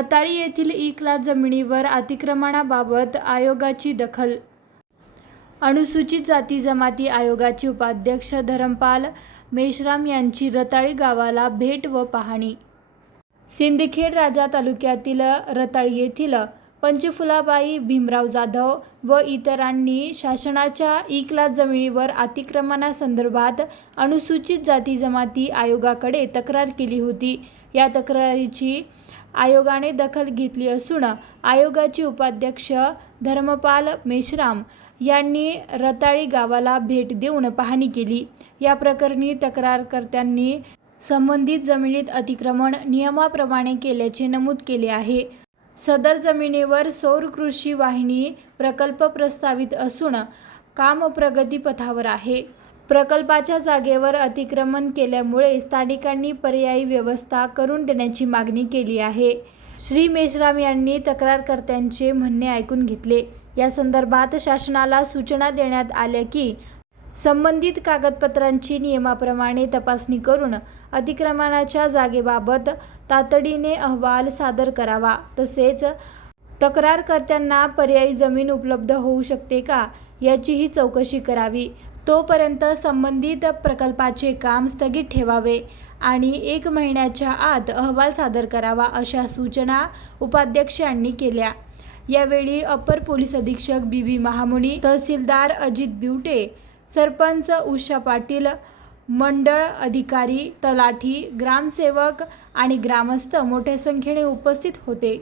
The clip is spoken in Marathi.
रताळी येथील ई क्लास जमिनीवर अतिक्रमणाबाबत आयोगाची दखल. अनुसूचित जाती जमाती आयोगाचे उपाध्यक्ष धरमपाल मेश्राम यांची रताळी गावाला भेट व पाहणी. सिंदखेड राजा तालुक्यातील रताळी येथील पंचफुलाबाई भीमराव जाधव व इतरांनी शासनाच्या ई क्लास जमिनीवर अतिक्रमणासंदर्भात अनुसूचित जाती जमाती आयोगाकडे तक्रार केली होती. या तक्रारीची आयोगाने दखल घेतली असून आयोगाचे उपाध्यक्ष धर्मपाल मेश्राम यांनी रताळी गावाला भेट देऊन पाहणी केली. या प्रकरणी तक्रारकर्त्यांनी संबंधित जमिनीत अतिक्रमण नियमाप्रमाणे केल्याचे नमूद केले आहे. सदर जमिनीवर सौर कृषी वाहिनी प्रकल्प प्रस्तावित असून काम प्रगतीपथावर आहे. प्रकल्पाच्या जागेवर अतिक्रमण केल्यामुळे स्थानिकांनी पर्यायी व्यवस्था करून देण्याची मागणी केली आहे. श्री मेश्राम यांनी तक्रारकर्त्यांचे म्हणणे ऐकून घेतले. या संदर्भात शासनाला सूचना देण्यात आल्या की संबंधित कागदपत्रांची नियमाप्रमाणे तपासणी करून अतिक्रमणाच्या जागेबाबत तातडीने अहवाल सादर करावा. तसेच तक्रारकर्त्यांना पर्यायी जमीन उपलब्ध होऊ शकते का याचीही चौकशी करावी. तोपर्यंत संबंधित प्रकल्पाचे काम स्थगित ठेवावे आणि एक महिन्याच्या आत अहवाल सादर करावा अशा सूचना उपाध्यक्षांनी केल्या. यावेळी अपर पोलीस अधीक्षक बी बी महामुनी तहसीलदार अजित बिवटे सरपंच उषा पाटील मंडळ अधिकारी तलाठी ग्रामसेवक आणि ग्रामस्थ मोठ्या संख्येने उपस्थित होते.